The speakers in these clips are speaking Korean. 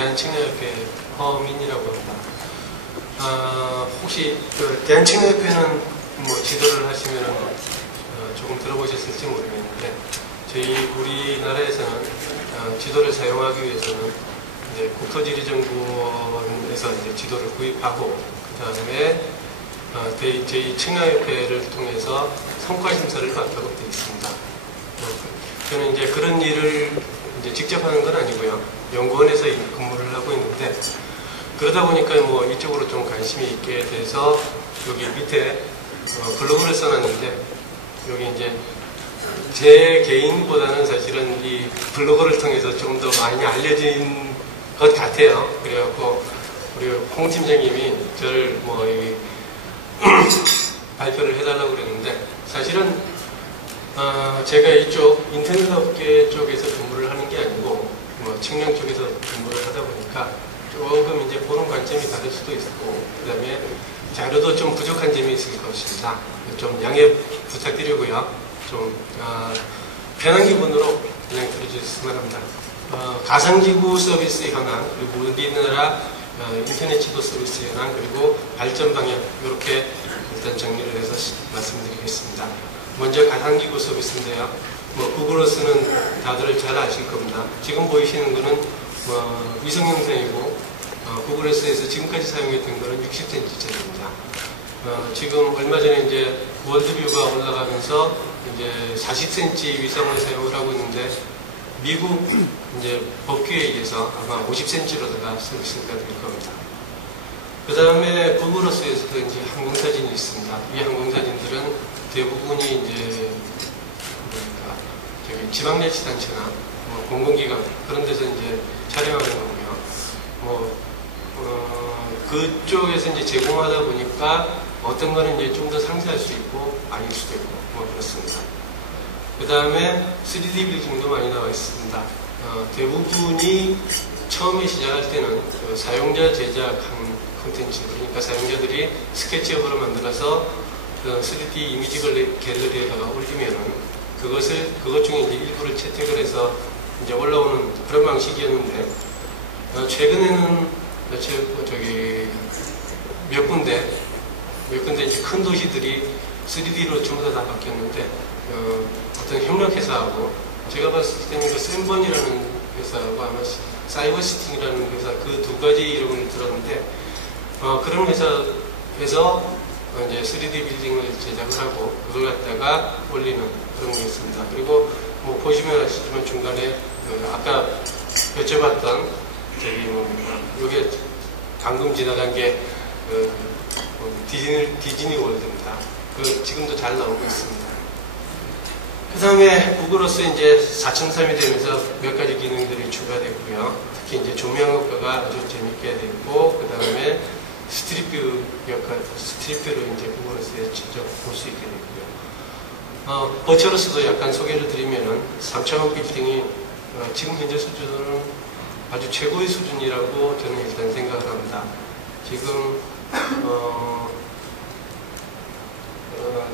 대한측량협회 허민이라고 합니다. 혹시 그 대한측량협회는 뭐 지도를 하시면은 조금 들어보셨을지 모르겠는데 저희 우리나라에서는 지도를 사용하기 위해서는 이제 국토지리정보원에서 이제 지도를 구입하고 그 다음에 저희 측량협회를 통해서 성과심사를 받도록 되어 있습니다. 저는 이제 그런 일을 이제 직접 하는 건 아니고요. 연구원에서 근무를 하고 있는데 그러다 보니까 뭐 이쪽으로 좀 관심이 있게 돼서 여기 밑에 블로그를 써놨는데 여기 이제 제 개인보다는 사실은 이 블로그를 통해서 좀 더 많이 알려진 것 같아요. 그래갖고 우리 홍 팀장님이 저를 뭐 여기 발표를 해달라고 그랬는데 사실은 제가 이쪽 인터넷 업계 쪽에서 근무를 하는 게 아니고 뭐 측량 쪽에서 근무를 하다 보니까 조금 이제 보는 관점이 다를 수도 있고 그 다음에 자료도 좀 부족한 점이 있을 것입니다. 좀 양해 부탁드리고요. 좀 편한 기분으로 그냥 들어주셨으면 합니다. 가상지구 서비스 현황 그리고 우리나라 인터넷 지도 서비스 현황 그리고 발전 방향 이렇게 일단 정리를 해서 말씀드리겠습니다. 먼저 가상지구 서비스인데요. 뭐 구글어스는 다들 잘 아실 겁니다. 지금 보이시는 거는 위성 영상이고 구글어스에서 지금까지 사용했던 거는 60cm짜리입니다. 지금 얼마 전에 이제 월드뷰가 올라가면서 이제 40cm 위성을 사용을 하고 있는데 미국 이제 법규에 의해서 아마 50cm로다가 서비스가 될 겁니다. 그 다음에 구글어스에서도 이제 항공사진이 있습니다. 이 항공사진들은 대부분이 이제 저기 지방자치단체나 공공기관 그런 데서 이제 촬영하는 거고요. 그쪽에서 이제 제공하다 보니까 어떤 거는 이제 좀 더 상세할 수 있고 아닐 수도 있고 뭐 그렇습니다. 그 다음에 3D 빌딩도 많이 나와 있습니다. 대부분이 처음에 시작할 때는 그 사용자 제작 콘텐츠 그러니까 사용자들이 스케치업으로 만들어서 그 3D 이미지 갤러리에다가 올리면은 그것 중에 이제 일부를 채택을 해서 이제 올라오는 그런 방식이었는데 최근에는 저기 몇 군데 이제 큰 도시들이 3D로 전부 다 바뀌었는데 어떤 협력회사하고 제가 봤을 때는 그 샘번이라는 회사하고 아마 사이버시팅이라는 회사 그 두 가지 이름을 들었는데 그런 회사에서 이제 3D 빌딩을 제작을 하고 그걸 갖다가 올리는 그런 게 있습니다. 그리고 뭐 보시면 아시지만 중간에 아까 여쭤봤던 저기 뭡니까 요게 방금 지나간 게 디즈니 월드입니다. 지금도 잘 나오고 있습니다. 그 다음에 구글어스 이제 4.3이 되면서 몇 가지 기능들이 추가됐고요. 특히 이제 조명 효과가 아주 재밌게 됐고, 그 다음에 스트리트뷰로 이제 구글어스에 직접 볼 수 있게 됐고요. 버처러스도 약간 소개를 드리면은 3차원 빌딩이 지금 현재 수준은 아주 최고의 수준이라고 저는 일단 생각을 합니다.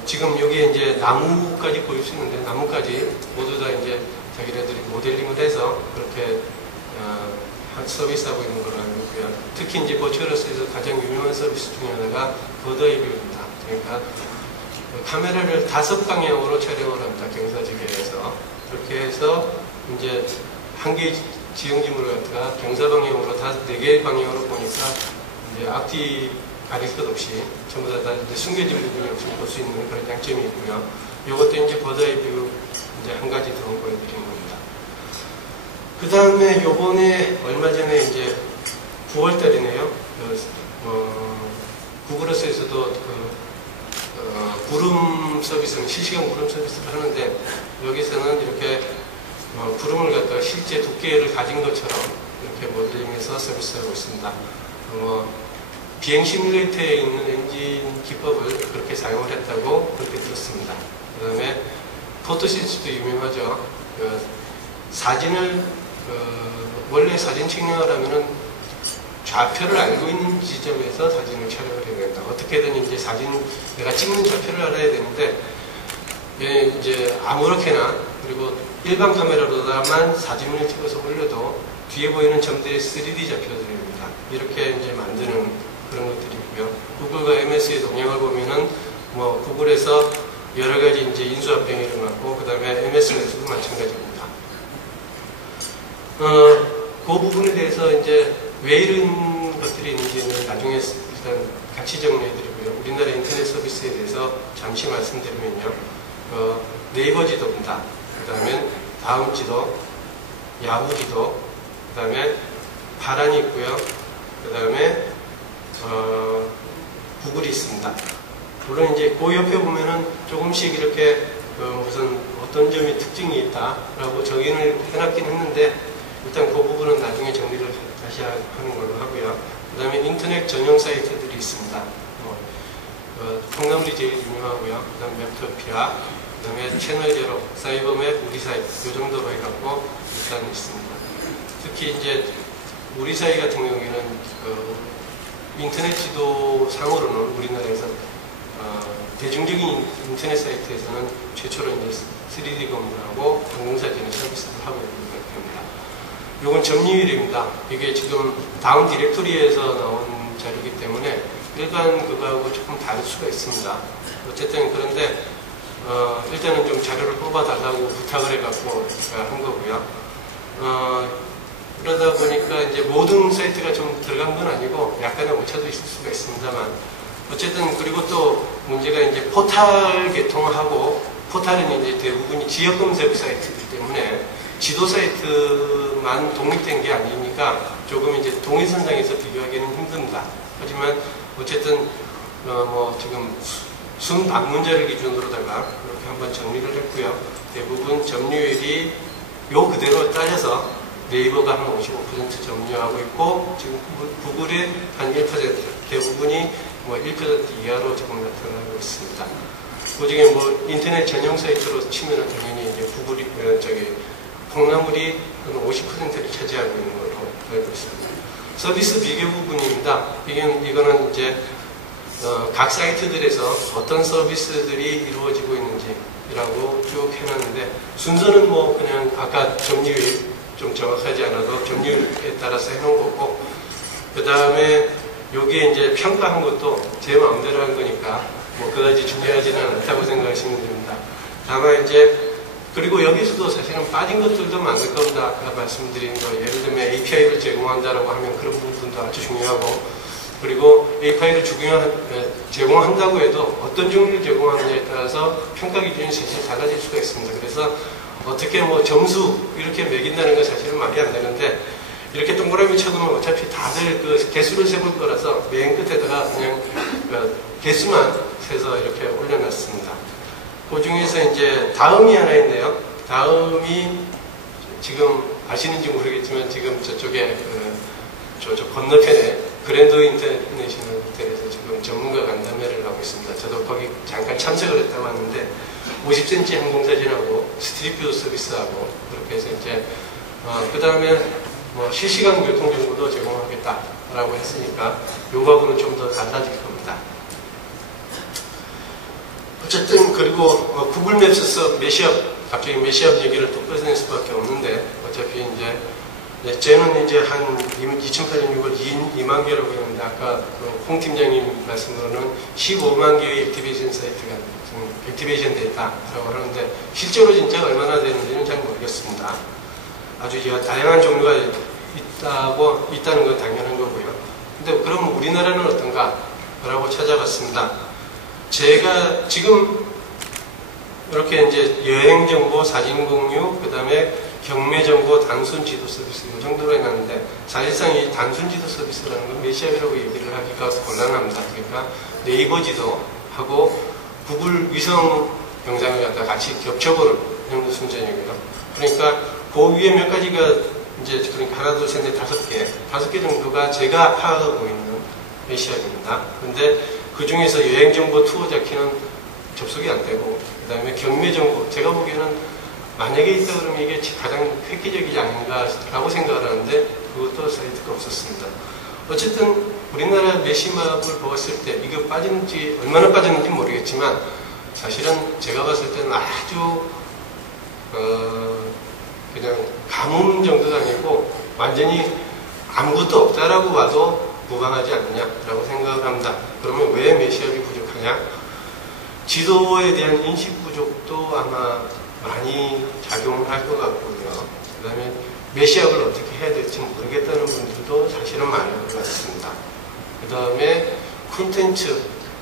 지금 여기에 이제 나무까지 보일 수 있는데 나무까지 모두 다 이제 자기네들이 모델링을 해서 그렇게 한 서비스하고 있는 걸로 알고 있고요. 특히 이제 버추어러스에서 가장 유명한 서비스 중에 하나가 버드아이뷰입니다. 그러니까 카메라를 5방향으로 촬영을 합니다. 경사지대에서 그렇게 해서 이제 한 개의 지형지물을 갖다가 경사방향으로 4개 방향으로 보니까 이제 앞뒤 가릴 것 없이 전부 다 숨겨진 부분이 없이 볼 수 있는 그런 장점이 있고요. 이것도 이제 버드아이뷰 이제 한 가지 더 보여드리는 겁니다. 그 다음에 요번에 얼마 전에 이제 9월달이네요. 구글어스에서도 구름 서비스는 실시간 구름 서비스를 하는데 여기서는 이렇게 구름을 갖다가 실제 두께를 가진 것처럼 이렇게 모델링해서 서비스하고 있습니다. 비행 시뮬레이터에 있는 엔진 기법을 그렇게 사용을 했다고 그렇게 들었습니다. 그 다음에 포토시스도 유명하죠. 사진을 원래 사진 측량을 하면은 좌표를 알고 있는 지점에서 사진을 촬영을 해야 된다. 어떻게든 이제 내가 찍는 좌표를 알아야 되는데 이제 아무렇게나 그리고 일반 카메라로다만 사진을 찍어서 올려도 뒤에 보이는 점들이 3D 좌표들입니다. 이렇게 이제 만드는 그런 것들이고요. 구글과 MS의 동향을 보면은 뭐 구글에서 여러 가지 이제 인수합병이 일어났고, 그 다음에 MS에서도 마찬가지입니다. 그 부분에 대해서 이제 왜 이런 것들이 있는지는 나중에 일단 같이 정리해드리고요. 우리나라 인터넷 서비스에 대해서 잠시 말씀드리면요. 네이버 지도입니다. 그 다음에 다음 지도, 야후 지도, 그 다음에 파란이 있고요. 그 다음에 구글이 있습니다. 물론 이제 그 옆에 보면은 조금씩 이렇게 무슨 어떤 점이 특징이 있다라고 정의를 해놨긴 했는데, 일단 그 부분은 나중에 정리를 다시 하는 걸로 하고요. 그 다음에 인터넷 전용 사이트들이 있습니다. 콩나물이 제일 유명하고요. 그 다음에 맵토피아, 그 다음에 채널 제로, 사이버맵, 우리사이, 이 정도로 해갖고 일단 있습니다. 특히 이제 우리사이 같은 경우에는 인터넷 지도 상으로는 우리나라에서 대중적인 인터넷 사이트에서는 최초로 이제 3D 건물하고 항공사진의 서비스를 하고 있는 것 같습니다. 이건 점유율입니다. 이게 지금 다운 디렉토리에서 나온 자료이기 때문에 일반 그거하고 조금 다를 수가 있습니다. 어쨌든 그런데 일단은 좀 자료를 뽑아달라고 부탁을 해갖고 한 거고요. 그러다 보니까 이제 모든 사이트가 좀 들어간 건 아니고 약간의 오차도 있을 수가 있습니다만, 어쨌든 그리고 또 문제가 이제 포탈 개통하고, 포탈은 이제 대부분이 지역 검색 사이트이기 때문에 지도 사이트만 독립된 게 아니니까 조금 이제 동일선상에서 비교하기는 힘듭니다. 하지만 어쨌든 뭐 지금 순 방문자를 기준으로다가 이렇게 한번 정리를 했고요. 대부분 점유율이 요 그대로 따져서 네이버가 한 55% 점유하고 있고, 지금 구글이 한 1%, 대부분이 뭐 1% 이하로 조금 나타나고 있습니다. 그 중에 뭐 인터넷 전용 사이트로 치면은 당연히 이제 구글이, 콩나물이 한 50%를 차지하고 있는 걸로 알고 있습니다. 서비스 비교 부분입니다. 이거는 이제 각 사이트들에서 어떤 서비스들이 이루어지고 있는지라고 쭉 해놨는데, 순서는 뭐 그냥 아까 점유율 좀 정확하지 않아도 점유율에 따라서 해놓은 거고, 그 다음에 여기에 이제 평가한 것도 제 마음대로 한 거니까 뭐 그다지 중요하지는 않다고 생각하시면 됩니다. 다만 이제 그리고 여기서도 사실은 빠진 것들도 많을 겁니다. 아까 말씀드린 거, 예를 들면 API를 제공한다라고 하면 그런 부분도 아주 중요하고, 그리고 API를 제공한다고 해도 어떤 종류를 제공하느냐에 따라서 평가 기준이 사실 달라질 수가 있습니다. 그래서 어떻게 뭐 점수 이렇게 매긴다는 건 사실은 말이 안 되는데, 이렇게 동그라미 쳐놓으면 어차피 다들 그 개수를 세볼 거라서 맨 끝에다가 그냥 개수만 세서 이렇게 올려놨습니다. 그 중에서 이제 다음이 하나 있네요. 다음이 지금 아시는지 모르겠지만 지금 저쪽에 저 건너편에 그랜드 인터내셔널 호텔에서 지금 전문가 간담회를 하고 있습니다. 저도 거기 잠깐 참석을 했다고 하는데 50cm 항공사진하고 스트리트뷰 서비스하고 그렇게 해서 이제 그 다음에 뭐 실시간 교통정보도 제공하겠다라고 했으니까 요거하고는 좀 더 달라질 겁니다. 어쨌든 그리고 구글 맵스에서 갑자기 매시업 얘기를 또 꺼낼 수밖에 없는데, 어차피 이제 쟤는 이제 한 2008년 6월 2만 개라고 했는데, 아까 홍 팀장님 말씀으로는 15만 개의 액티베이션 사이트가 액티베이션 데이터라고 하는데, 실제로 진짜 얼마나 되는지는 잘 모르겠습니다. 아주 다양한 종류가 있다는 건 당연한 거고요. 근데 그럼 우리나라는 어떤가? 라고 찾아봤습니다. 제가 지금 이렇게 이제 여행 정보, 사진 공유, 그 다음에 경매 정보, 단순 지도 서비스 이 정도로 해놨는데, 사실상 이 단순 지도 서비스라는 건 메시아라고 얘기를 하기가 곤란합니다. 그러니까 네이버 지도하고 구글 위성 영상을 갖다 같이 겹쳐보는 정도 수준이고요. 그러니까 그 위에 몇 가지가 이제 그러니까 하나, 둘, 셋, 넷, 다섯 개 정도가 제가 파악하고 있는 메시아입니다. 근데 그 중에서 여행 정보 투어 자키는 접속이 안 되고, 그 다음에 경매 정보, 제가 보기에는 만약에 있다 그러면 이게 가장 획기적이지 않은가라고 생각을 하는데, 그것도 사이트가 없었습니다. 어쨌든 우리나라 메시맵을 보았을 때 이거 빠졌는지 얼마나 빠졌는지 모르겠지만, 사실은 제가 봤을 때는 아주 그냥 가뭄 정도가 아니고 완전히 아무것도 없다라고 봐도 무방하지 않느냐라고 생각을 합니다. 그러면 왜 메시압이 부족하냐? 지도에 대한 인식 부족도 아마 많이 작용을 할 것 같고요. 그 다음에 메시압을 어떻게 해야 될지 모르겠다는 분들도 사실은 많을 것 같습니다. 그 다음에 콘텐츠,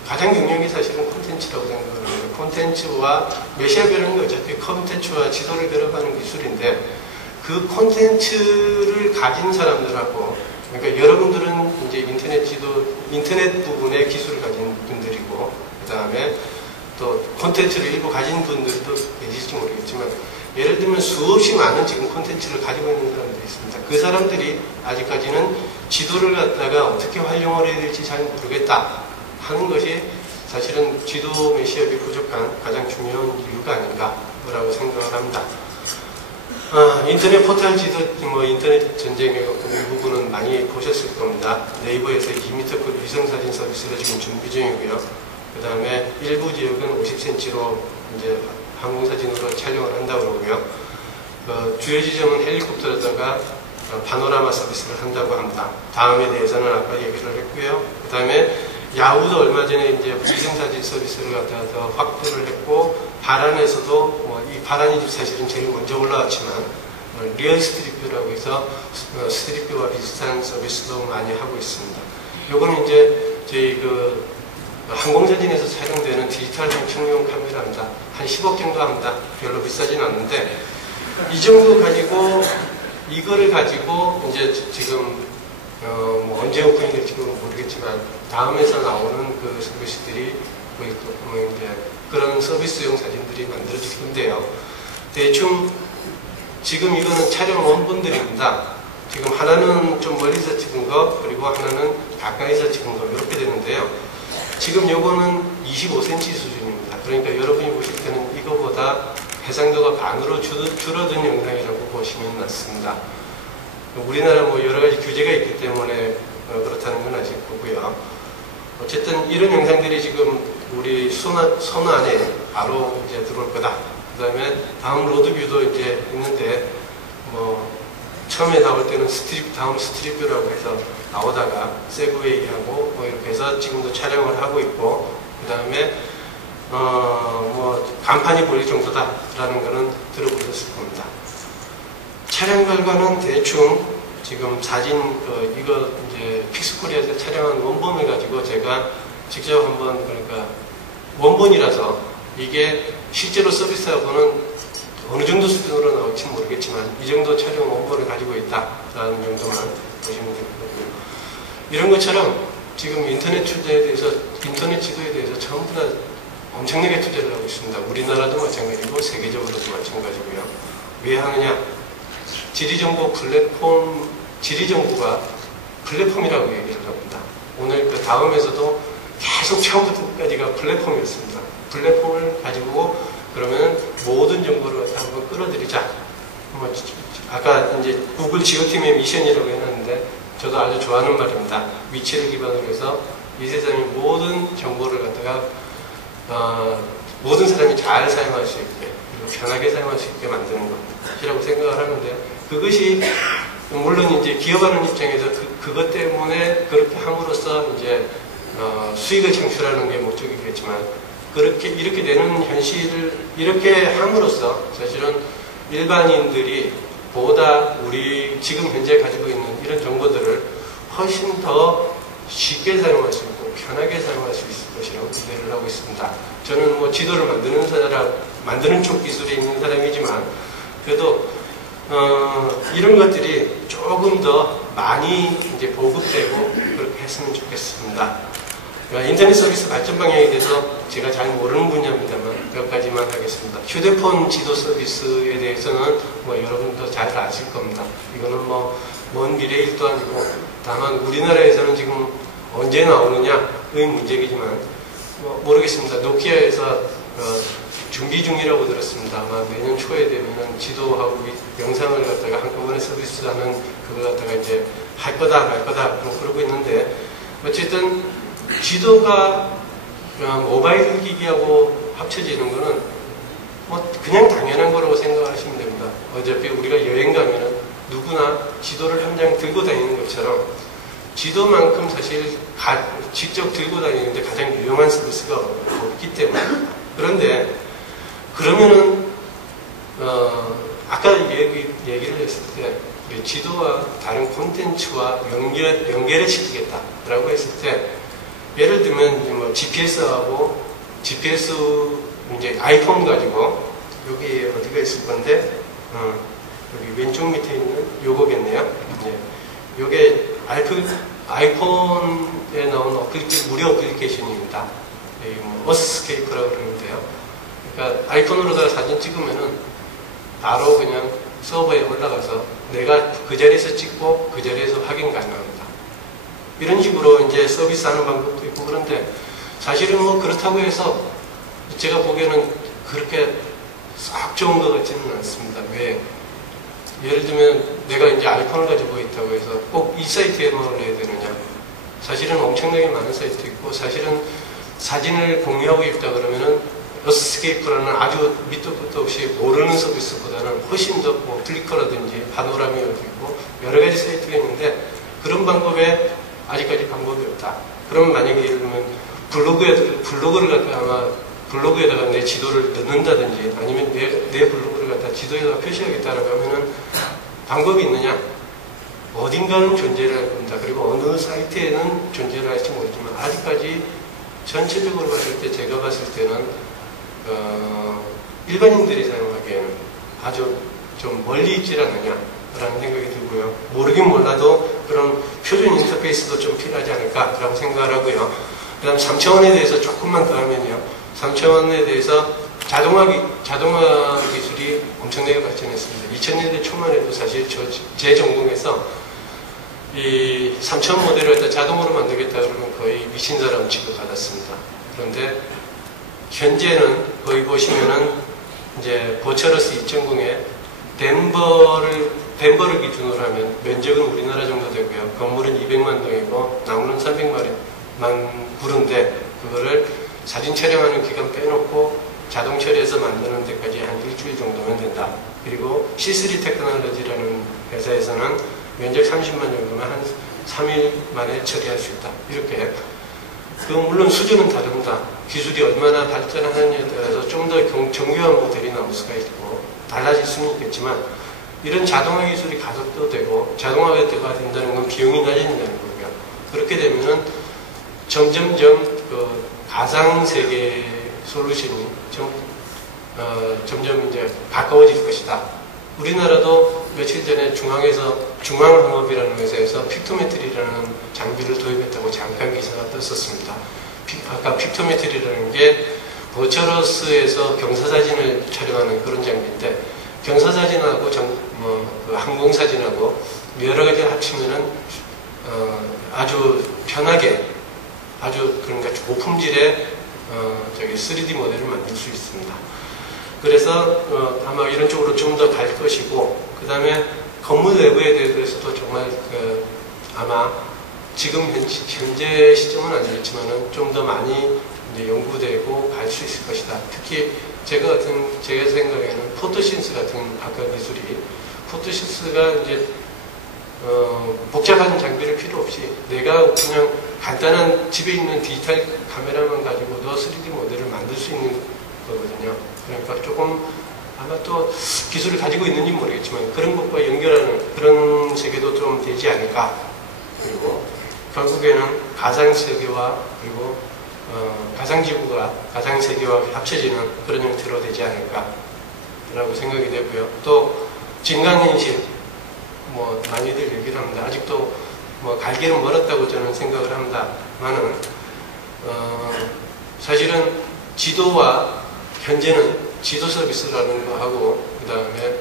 가장 중요한 게 사실은 콘텐츠라고 생각합니다. 콘텐츠와 메시압이라는 게 어차피 콘텐츠와 지도를 들어가는 기술인데 그 콘텐츠를 가진 사람들하고, 그러니까 여러분들은 이제 인터넷 지도, 인터넷 부분의 기술을 가진 분들이고, 그 다음에 또 콘텐츠를 일부 가진 분들도 계실지 모르겠지만, 예를 들면 수없이 많은 지금 콘텐츠를 가지고 있는 사람들이 있습니다. 그 사람들이 아직까지는 지도를 갖다가 어떻게 활용을 해야 될지 잘 모르겠다 하는 것이 사실은 지도 메시압이 부족한 가장 중요한 이유가 아닌가라고 생각을 합니다. 인터넷 포털 지도, 인터넷 전쟁의 일부분은 많이 보셨을 겁니다. 네이버에서 2m급 위성사진 서비스를 지금 준비 중이고요. 그 다음에 일부 지역은 50cm로 이제 항공사진으로 촬영을 한다고 그러고요. 주요 지점은 헬리콥터로다가 파노라마 서비스를 한다고 합니다. 다음에 대해서는 아까 얘기를 했고요. 그 다음에 야후도 얼마 전에 이제 위성사진 서비스를 갖다가 더 확대를 했고, 바란에서도 이 바란이 사실은 제일 먼저 올라왔지만 리얼 스트릿뷰라고 해서 스트릿뷰와 비슷한 서비스도 많이 하고 있습니다. 요거는 이제 저희 항공사진에서 촬영되는 디지털 촬영 카메라입니다. 한 10억 정도 합니다. 별로 비싸진 않는데, 이 정도 가지고, 이거를 가지고, 이제 지금, 언제 오픈이 될지는 모르겠지만, 다음에서 나오는 그 서비스들이, 이제 그런 서비스용 사진들이 만들어질 건데요. 대충, 지금 이거는 촬영 원본들입니다. 지금 하나는 좀 멀리서 찍은 거, 그리고 하나는 가까이서 찍은 거, 이렇게 되는데요. 지금 요거는 25cm 수준입니다. 그러니까 여러분이 보실 때는 이거보다 해상도가 반으로 줄어든 영상이라고 보시면 맞습니다. 우리나라 여러 가지 규제가 있기 때문에 그렇다는 건 아실 거고요. 어쨌든 이런 영상들이 지금 우리 손 안에 바로 이제 들어올 거다. 그 다음에 다음 로드뷰도 이제 있는데, 처음에 나올 때는 다음 스트릿뷰라고 해서 나오다가 세그웨이하고 이렇게 해서 지금도 촬영을 하고 있고, 그 다음에 간판이 보일 정도다라는 거는 들어보셨을 겁니다. 촬영 결과는 대충 지금 사진 이거 이제 픽스코리아에서 촬영한 원본을 가지고 제가 직접 한번, 그러니까 원본이라서 이게 실제로 서비스하고는 어느 정도 수준으로 나올지 모르겠지만 이 정도 촬영 원본을 가지고 있다라는 정도만 보시면 되거든요. 이런 것처럼 지금 인터넷 지도에 대해서 전부 다 엄청나게 투자를 하고 있습니다. 우리나라도 마찬가지고 세계적으로도 마찬가지고요. 왜 하느냐? 지리정보가 플랫폼이라고 얘기를 합니다. 오늘 그 다음에서도 계속 처음부터 끝까지가 플랫폼이었습니다. 플랫폼을 가지고 그러면 모든 정보를 한번 끌어들이자. 아까 이제 구글 지오팀의 미션이라고 해놨는데 저도 아주 좋아하는 말입니다. 위치를 기반으로 해서 이 세상의 모든 정보를 갖다가 모든 사람이 잘 사용할 수 있게, 그리고 편하게 사용할 수 있게 만드는 것이라고 생각을 하는데, 그것이 물론 이제 기업하는 입장에서 그것 때문에 그렇게 함으로써 이제 수익을 창출하는 게 목적이겠지만, 이렇게 되는 현실을 이렇게 함으로써 사실은 일반인들이 보다 우리 지금 현재 가지고 있는 이런 정보들을 훨씬 더 쉽게 사용할 수 있고 편하게 사용할 수 있을 것이라고 기대를 하고 있습니다. 저는 지도를 만드는 쪽 기술이 있는 사람이지만 그래도 이런 것들이 조금 더 많이 이제 보급되고 그렇게 했으면 좋겠습니다. 인터넷 서비스 발전 방향에 대해서 제가 잘 모르는 분야입니다만 몇 가지만 하겠습니다. 휴대폰 지도 서비스에 대해서는 여러분도 잘 아실 겁니다. 이거는 먼 미래의 일도 아니고, 다만 우리나라에서는 지금 언제 나오느냐의 문제이지만 모르겠습니다. 노키아에서 준비 중이라고 들었습니다. 아마 내년 초에 되면은 지도하고 영상을 갖다가 한꺼번에 서비스하는 그걸 갖다가 이제 할 거다 말 거다 그러고 있는데, 어쨌든 지도가 모바일 기기하고 합쳐지는 거는 그냥 당연한 거라고 생각하시면 됩니다. 어차피 우리가 여행 가면은 누구나 지도를 한 들고 다니는 것처럼 지도만큼 사실 직접 들고 다니는데 가장 유용한 서비스가 없기 때문에. 그런데 그러면은 아까 얘기를 했을 때 지도와 다른 콘텐츠와 연결을 시키겠다라고 했을 때 예를 들면 뭐 GPS하고 GPS 이제 아이폰 가지고 여기 어디가 있을 건데 여기 왼쪽 밑에 있는 요거겠네요. 요게 아이폰에 나온 무료 어플리케이션입니다. 뭐 어스케이프라고 그러는데요. 그러니까 아이폰으로다가 사진 찍으면은 바로 그냥 서버에 올라가서 내가 그 자리에서 찍고 그 자리에서 확인 가능합니다. 이런 식으로 이제 서비스하는 방법도 있고. 그런데 사실은 뭐 그렇다고 해서 제가 보기에는 그렇게 싹 좋은 것 같지는 않습니다. 왜? 예를 들면 내가 이제 아이폰을 가지고 있다고 해서 꼭 이 사이트에만 올려야 되느냐? 사실은 엄청나게 많은 사이트 있고, 사실은 사진을 공유하고 있다 그러면은 어스케이프라는 아주 밑도 끝도 없이 모르는 서비스보다는 훨씬 더 뭐 플리커라든지 파노라미가 있고 여러 가지 사이트가 있는데 그런 방법에 아직까지 방법이 없다. 그러면 만약에 예를 들면 블로그를 갖다 아마 블로그에다가 내 지도를 넣는다든지 아니면 내 블로그를 갖다 지도에다가 표시하겠다라고 하면은 방법이 있느냐? 어딘가는 존재를 할 겁니다. 그리고 어느 사이트에는 존재를 할지 모르지만 아직까지 전체적으로 봤을 때 제가 봤을 때는 일반인들이 사용하기에는 아주 좀 멀리 있질 않느냐라는 생각이 들고요. 모르긴 몰라도 그런 표준 인터페이스도 좀 필요하지 않을까라고 생각을 하고요. 그 다음 3차원에 대해서 조금만 더 하면요. 3차원에 대해서 자동화 기술이 엄청나게 발전했습니다. 2000년대 초만 해도 사실 제 전공에서 이 3차원 모델을 갖다 자동으로 만들겠다 그러면 거의 미친 사람 취급받았습니다. 그런데 현재는 거기 보시면은 이제 버처러스 2.0에 덴버를 기준으로 하면 면적은 우리나라 정도 되고요. 건물은 200만 동이고 나무는 300만 그루인데 그거를 사진 촬영하는 기간 빼놓고 자동 처리해서 만드는 데까지 한 일주일 정도면 된다. 그리고 C3 테크놀로지라는 회사에서는 면적 30만 정도면 한 3일 만에 처리할 수 있다. 이렇게. 물론 수준은 다릅니다. 기술이 얼마나 발전하느냐에 따라서 좀 더 정교한 모델이 나올 수가 있고 달라질 수는 있겠지만 이런 자동화 기술이 가속도 되고 자동화가 된다는 건 비용이 낮아진다는 거고요. 그렇게 되면은 점점점 그 가상세계 솔루션이 점점 이제 가까워질 것이다. 우리나라도 며칠 전에 중앙항업이라는 회사에서 픽토메트리라는 장비를 도입했다고 잠깐 기사가 떴었습니다. 아까 픽토메트리라는 게 버처러스에서 경사사진을 촬영하는 그런 장비인데 경사사진하고 그 항공사진하고 여러 가지 합치면은 아주 편하게 아주 그러니까 고품질의 3D 모델을 만들 수 있습니다. 그래서 아마 이런 쪽으로 좀 더 갈 것이고 그 다음에 건물 내부에 대해서도 정말 아마 지금 현재 시점은 아니겠지만은 좀 더 많이 이제 연구되고 갈 수 있을 것이다. 특히 제가 생각에는 포토신스 같은 아까 기술이 포토신스가 이제 복잡한 장비를 필요 없이 내가 그냥 간단한 집에 있는 디지털 카메라만 가지고도 3D 모델을 만들 수 있는 거거든요. 그러니까 조금 아마 또 기술을 가지고 있는지 모르겠지만 그런 것과 연결하는 그런 세계도 좀 되지 않을까. 그리고 결국에는 가상세계와 그리고 가상지구가 가상세계와 합쳐지는 그런 형태로 되지 않을까라고 생각이 되고요. 또 증강현실 뭐 많이들 얘기를 합니다. 아직도 뭐 갈 길은 멀었다고 저는 생각을 합니다만은 사실은 지도와 현재는 지도 서비스라는 거 하고 그 다음에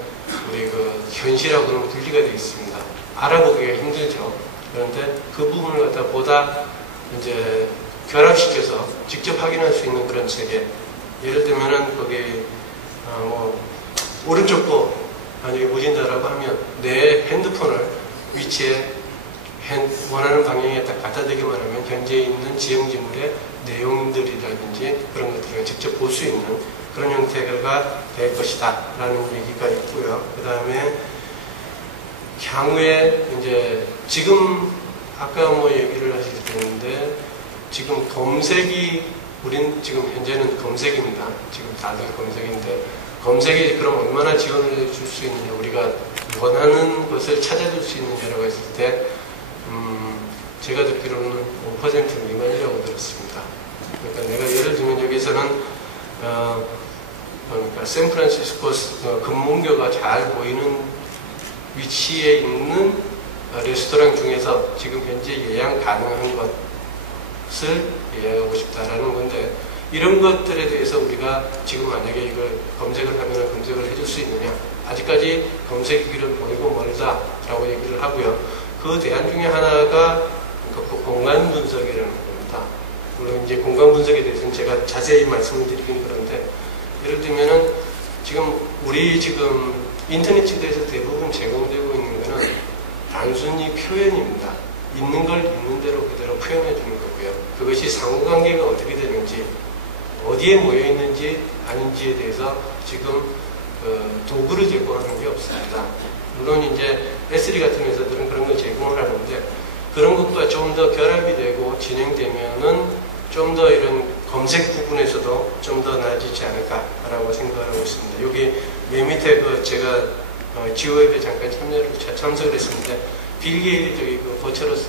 우리 그 현실하고는 분리가 되어 있습니다. 알아보기가 힘들죠. 그런데 그 부분을 갖다 보다 이제 결합시켜서 직접 확인할 수 있는 그런 세계. 예를 들면은 거기 뭐 오른쪽 거 만약에 보신다라고 하면 내 핸드폰을 위치에 원하는 방향에 딱 갖다 대기만 하면 현재 있는 지형지물의 내용들이라든지 그런 것들을 직접 볼 수 있는 그런 형태가 될 것이다 라는 얘기가 있고요. 그 다음에 향후에 이제 지금 아까 뭐 얘기를 하실 텐데 지금 검색이 우린 지금 현재는 검색입니다. 지금 다들 검색인데 검색이 그럼 얼마나 지원을 줄 수 있느냐, 우리가 원하는 것을 찾아줄 수 있느냐라고 했을 때 제가 듣기로는 5% 미만이라고 들었습니다. 그러니까 내가 예를 들면 여기서는 그러니까 샌프란시스코 금문교가 잘 보이는 위치에 있는 레스토랑 중에서 지금 현재 예약 가능한 것을 예약하고 싶다라는 건데, 이런 것들에 대해서 우리가 지금 만약에 이걸 검색을 하면 검색을 해줄 수 있느냐, 아직까지 검색의 길은 멀고 멀다라고 얘기를 하고요. 그 대안 중에 하나가 그 공간 분석이라는 겁니다. 물론 이제 공간 분석에 대해서는 제가 자세히 말씀을 드리긴 그런데, 예를 들면은 우리 지금 인터넷 시대에서 대부분 제공되고 있는 것은 단순히 표현입니다. 있는 걸 있는 대로 그대로 표현해 주는 거고요. 그것이 상호관계가 어떻게 되는지, 어디에 모여 있는지 아닌지에 대해서 지금 도구를 제공하는 게 없습니다. 물론 이제 S3 같은 회사들은 그런 걸 제공을 하는데, 그런 것과 좀 더 결합이 되고 진행되면은 좀 더 이런 검색 부분에서도 좀 더 나아지지 않을까라고 생각을 하고 있습니다. 여기 맨 밑에 제가 지오앱에 잠깐 참석을 했었는데, 빌 게이츠 저기 버처러스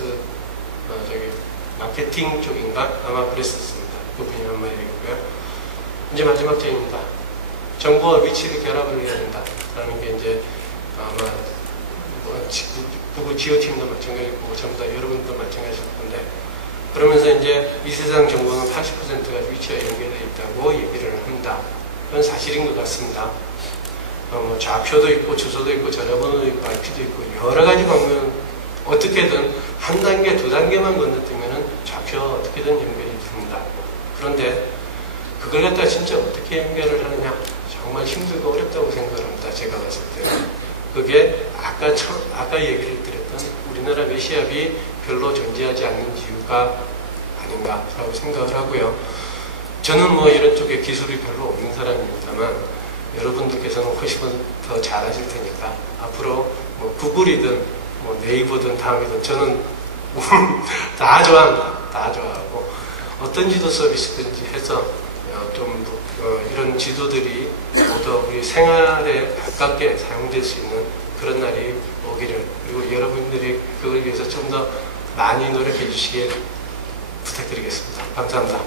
마케팅 쪽인가 아마 그랬었습니다. 그분이 한 말이고요. 이제 마지막 점입니다. 정보와 위치를 결합을 해야 된다라는 게 이제 아마 구글 지오팀도 마찬가지고 전부 다 여러분도 마찬가지일 건데, 그러면서 이제 이 세상 정보는 80%가 위치와 연결되어 있다고 얘기를 합니다. 그건 사실인 것 같습니다. 좌표도 있고 주소도 있고 전화번호도 있고 IP도 있고 여러 가지 방면, 어떻게든 한 단계 두 단계만 건너뛰면은 좌표와 어떻게든 연결이 됩니다. 그런데 그걸 갖다 진짜 어떻게 연결을 하느냐, 정말 힘들고 어렵다고 생각을 합니다. 제가 봤을 때. 그게 아까 얘기를 드렸던 우리나라 메시압이 별로 존재하지 않는 이유가 아닌가라고 생각을 하고요. 저는 뭐 이런 쪽에 기술이 별로 없는 사람입니다만, 여러분들께서는 훨씬 더 잘하실 테니까 앞으로 뭐 구글이든 뭐 네이버든 다음이든 저는 다 좋아합니다. 다 좋아하고, 어떤 지도 서비스든지 해서 좀 이런 지도들이 모두 우리 생활에 가깝게 사용될 수 있는 그런 날이 오기를, 그리고 여러분들이 그걸 위해서 좀 더 많이 노력해 주시길 부탁드리겠습니다. 감사합니다.